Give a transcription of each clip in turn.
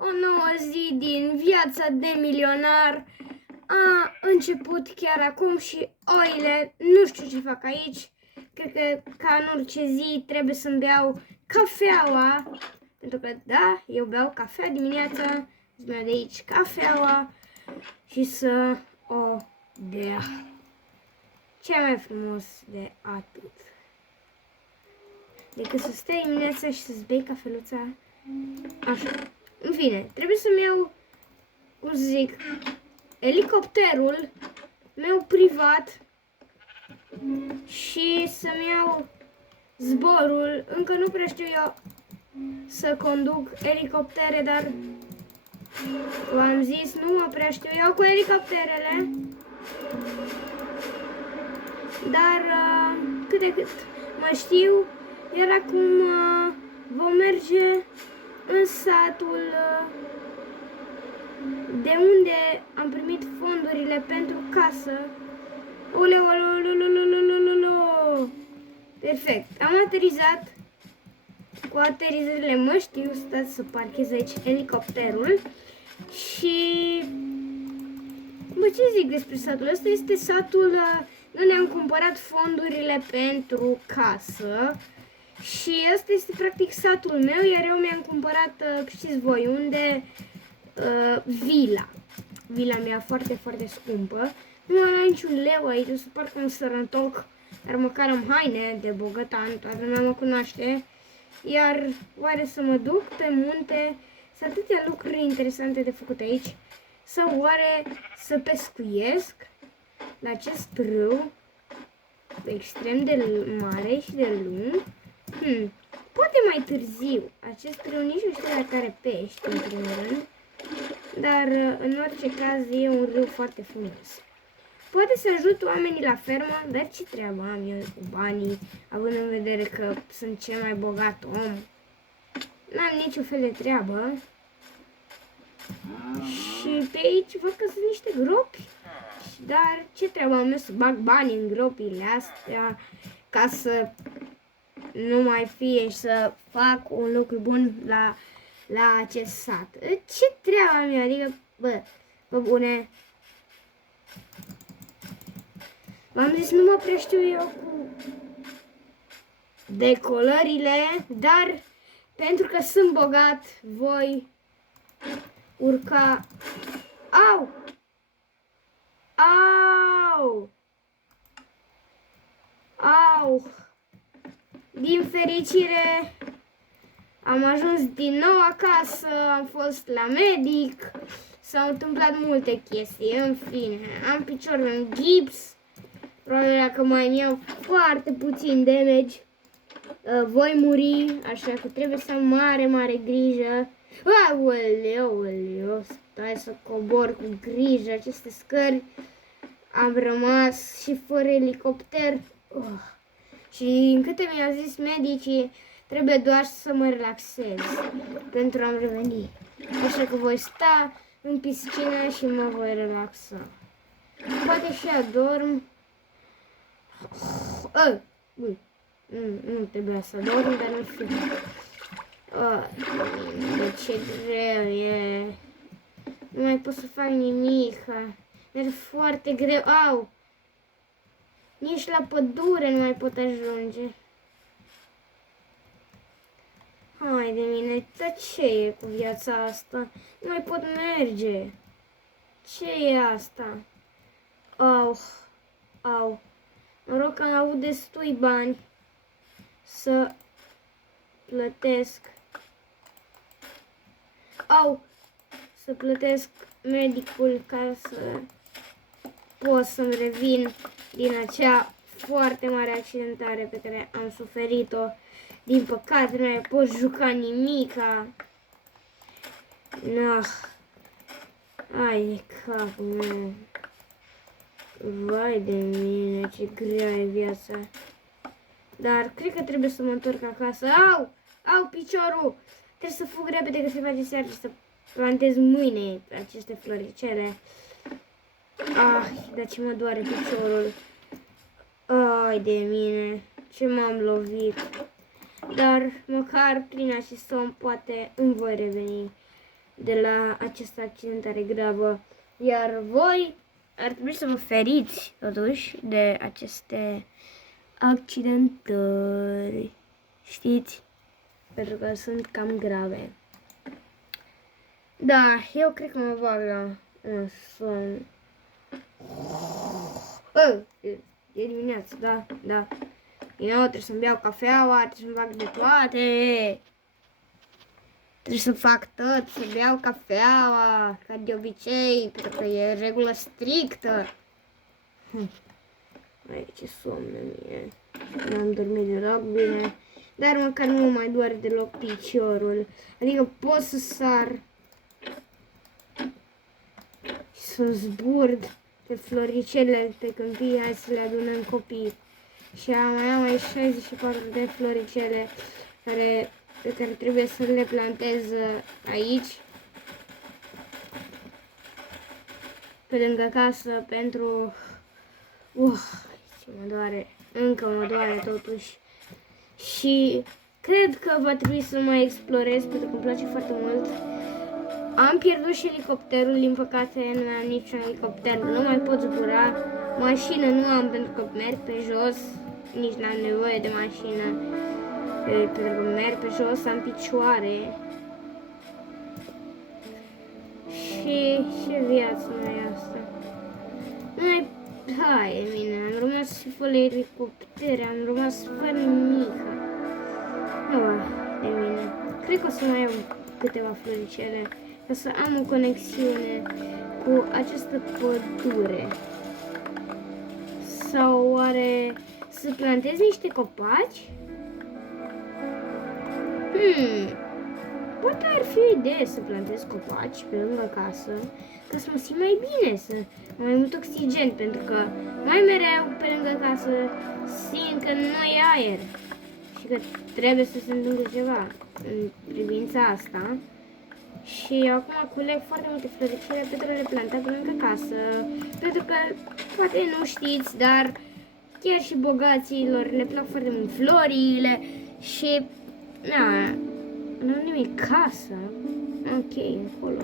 O nouă zi din viața de milionar a început chiar acum și oile nu știu ce fac aici. Cred că ca în orice zi trebuie să-mi beau cafeaua. Pentru că da, eu beau cafea dimineața. Îți beau de aici cafeaua și să o bea. Ce mai frumos de atât decât să stai dimineața și să-ți bei cafeluța. Așa. În fine, trebuie să-mi iau, cum să zic, elicopterul meu privat și să-mi iau zborul. Încă nu prea știu eu să conduc elicoptere, dar v-am zis, nu mă prea știu eu cu elicopterele. Dar cât de cât mă știu, iar acum vom merge în satul de unde am primit fondurile pentru casă. Perfect, am aterizat. Cu aterizările mă știu, stați să parchez aici elicopterul. Și bă, ce zic despre satul ăsta? Este satul, nu ne-am cumpărat fondurile pentru casă. Și ăsta este practic satul meu, iar eu mi-am cumpărat, știți voi unde, vila. Vila mea foarte, foarte scumpă. Nu are niciun leu aici, o să parcă un sărăntoc, dar măcar am haine de bogătan, toată lumea mă cunoaște. Iar oare să mă duc pe munte, sunt atâtea lucruri interesante de făcut aici, sau oare să pescuiesc la acest râu extrem de mare și de lung? Poate mai târziu. Acest râu nici nu știu dacă are pești, în primul rând, dar în orice caz e un râu foarte frumos. Poate să ajut oamenii la fermă, dar ce treabă am eu cu banii, având în vedere că sunt cel mai bogat om? N-am niciun fel de treabă. Și pe aici văd că sunt niște gropi, dar ce treabă am eu să bag bani în gropile astea ca să nu mai fie și să fac un lucru bun la acest sat? Ce treabă am eu? Adică, bă bune, v-am zis, nu mă prea știu eu cu decolările, dar pentru că sunt bogat, voi urca. Au! Au! Au! Din fericire am ajuns din nou acasă, am fost la medic, s-au întâmplat multe chestii, în fine, am piciorul în gips, probabil că mai iau foarte puțin damage, voi muri, așa că trebuie să am mare, mare grijă. Aoleu, stai să cobor cu grijă aceste scări, am rămas și fără elicopter. Și în câte mi-au zis medicii, trebuie doar să mă relaxez pentru a-mi reveni. Așa că voi sta în piscină și mă voi relaxa. Poate și adorm. Nu trebuia să adorm, dar nu știu. De ce greu e. Nu mai pot să fac nimic. E foarte greu. Au! Nici la pădure nu mai pot ajunge. Hai de mine, dar ce e cu viața asta? Nu mai pot merge. Ce e asta? Au. Noroc că am avut destui bani să plătesc. Să plătesc medicul ca să pot să-mi revin din acea foarte mare accidentare pe care am suferit-o. Din păcate nu mai pot juca nimica. Ai de capul meu. Vai de mine, ce grea e viața. Dar cred că trebuie să mă întorc acasă. Au piciorul. Trebuie să fug repede că se face seară și să plantez mâine aceste floricele. Dar ce mă doare piciorul. Ai de mine, ce m-am lovit. Dar măcar prin acest somn poate îmi voi reveni. de la această accidentare gravă. Iar voi ar trebui să vă feriți totuși de aceste accidentări, știți? Pentru că sunt cam grave. Da, eu cred că mă bag la un somn. E dimineață, da. Din nou trebuie să-mi beau cafeaua, trebuie să-mi fac de toate. Trebuie să fac tot, să beau cafeaua, ca de obicei, pentru că e regulă strictă. Ai, ce somn mie. N-am dormit deloc bine, dar măcar nu mai doare deloc piciorul. Adică pot să sar și să zburd pe floricele pe câmpii, hai să le adunăm copii. Și mai 64 de floricele pe care trebuie să le plantez aici, pe lângă casă, pentru... ce mă doare, încă mă doare totuși. Și cred că va trebui să mai explorez, pentru că îmi place foarte mult. Am pierdut și elicopterul, din păcate nu am niciun elicopter, nu mai pot zbura. Mașină nu am pentru că merg pe jos, nici n-am nevoie de mașină, pentru că merg pe jos, am picioare. Și ce viață mai e asta? Hai, mine, am rămas și fără elicoptere, am rămas fără nimic. De mine. Cred că o să mai iau câteva floricele ca să am o conexiune cu această pădure. Sau oare să plantez niște copaci? Poate ar fi o idee să plantez copaci pe lângă casă, ca să mă simt mai bine, să am mai mult oxigen, pentru că mai mereu pe lângă casă simt că nu e aer și că trebuie să se întâmple ceva în privința asta. Și acum culeg foarte multe floricele pentru a le planta pe lângă casă, pentru că poate nu știți, dar chiar și bogaților le plac foarte mult florile și nu am nimic, casă. Ok, acolo.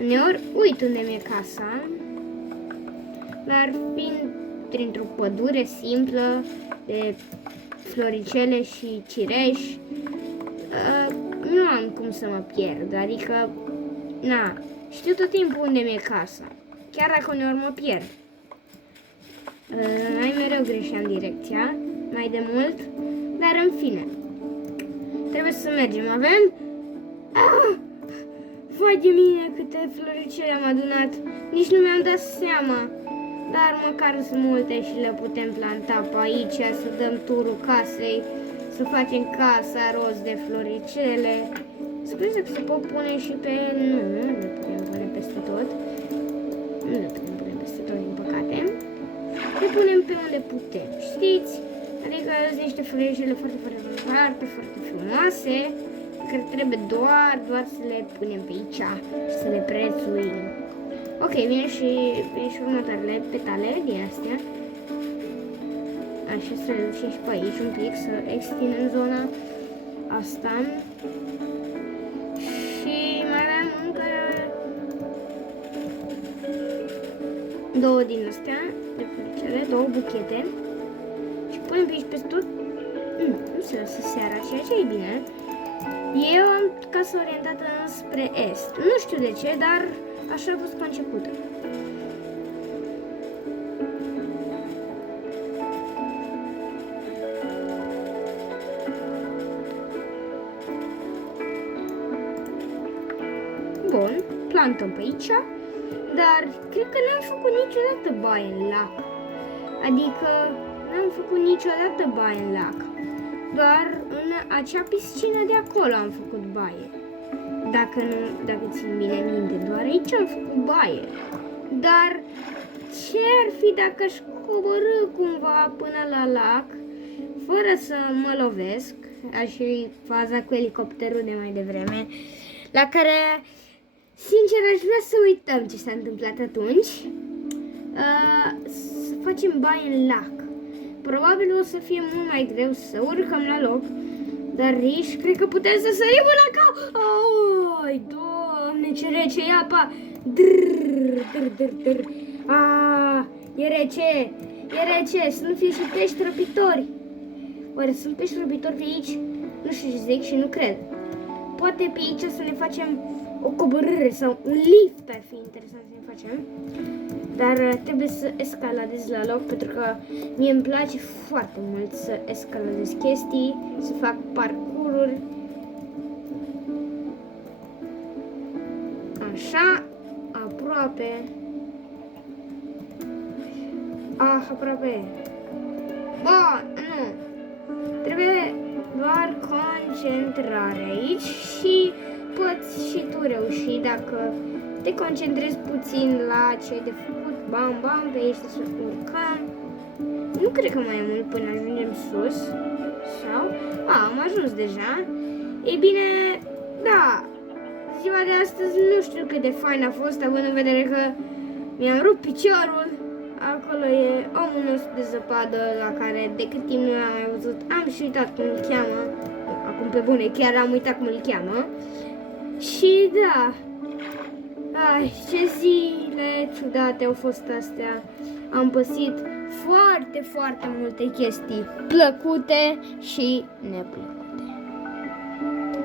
Uneori uit unde mi-e casa, dar fiind printr-o pădure simplă de floricele și cireși, nu am cum să mă pierd, adică, știu tot timpul unde mi-e casa, chiar dacă uneori mă pierd. Mai mereu greșeam direcția, mai de mult, dar în fine, trebuie să mergem, avem? Vai de mine, câte floricele am adunat, nici nu mi-am dat seama, dar măcar sunt multe și le putem planta pe aici, să dăm turul casei, să facem casa roz de floricele. Sper că se pot pune și pe... Nu le putem pune peste tot. Nu le putem pune peste tot, din păcate. Le punem pe unde putem, știți? Adică sunt niște floricele foarte frumoase, care trebuie doar să le punem pe aici și să le prețuim. Ok, vine și următoarele petale din astea. Așa, să le ducem și pe aici un pic, să extindem zona asta. Și mai avem încă 2 din astea, de floricele, 2 buchete. Și punem pe aici peste tot. Nu se lasă seara, ceea ce e bine. Eu am casa orientată spre est. Nu știu de ce, dar așa a fost concepută. Bun, plantăm pe aici, dar cred că n-am făcut niciodată baie în lac. Adică n-am făcut niciodată baie în lac. Doar în acea piscină de acolo am făcut baie. Dacă țin bine minte, doar aici am făcut baie. Dar ce ar fi dacă aș coborî cumva până la lac, fără să mă lovesc, aș fi faza cu elicopterul de mai devreme, la care, sincer, aș vrea să uităm ce s-a întâmplat atunci, să facem baie în lac. Probabil o să fie mult mai greu să urcăm la loc, Dar Riș, cred că putem să sărim în acau. Oi, Doamne, ce rece e apa. Drrr. E rece. Să nu fie și pești răpitori. Oare sunt pești răpitori pe aici? Nu știu ce zic și nu cred. Poate pe aici să ne facem o coborâre sau un lift ar fi interesant să ne facem. Dar trebuie să escaladez la loc pentru că mie îmi place foarte mult să escaladez chestii, să fac parcururi. Așa, aproape. Aproape. Nu. Trebuie doar concentrare aici și poți și tu reuși dacă te concentrezi puțin la ce ai de făcut. Bam, pe aici să urcăm. Nu cred că mai e mult până ajungem sus. Sau? Am ajuns deja. Ei bine, da. Ziua de astăzi nu știu cât de fain a fost, având în vedere că mi-am rupt piciorul. Acolo e omul nostru de zăpadă la care de cât timp nu l-am mai văzut. Am și uitat cum îl cheamă. Acum pe bune, chiar am uitat cum îl cheamă. Și da. Ai, ce zile ciudate au fost astea. Am păsit foarte multe chestii plăcute și neplăcute.